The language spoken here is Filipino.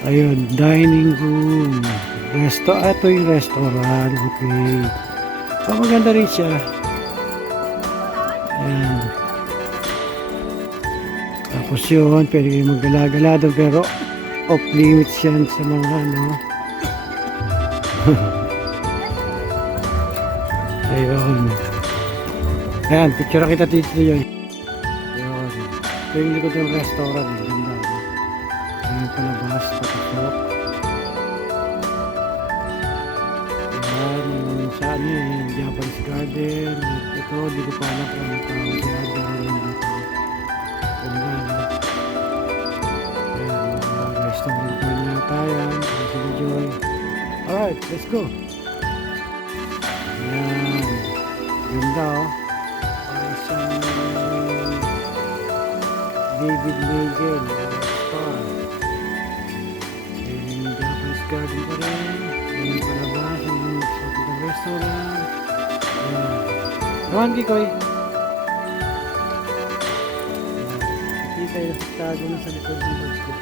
Ayun, dining room. Ito yung restaurant. Okay. So, maganda rin siya. Ayan. Tapos yun, pwede kayo maggala-gala doon pero off limits yan sa mga ano. Ayun. Ayan, picture kita dito yun. Ayun. Ito yung likod ng restaurant. Ganda. Ayun palabas, patusok. Ayan, yung sa ano yung Japanese garden. Ito, di ko pa alam kung ano tawag yan. Dahil dito. Ganda, no? Ayan, restaurant pa rin yata yan. Sila Joy. Alright, let's go. Ayan. Ganda, oh. Parang siyang David Nagel. Star. Ayan, yung Japanese garden pa rin. Ayan, yung palabas. Yung sa restaurant. Ayan. Rohan, Kikoy. Ayan. Kita yung tago na sa likod ng bags ko.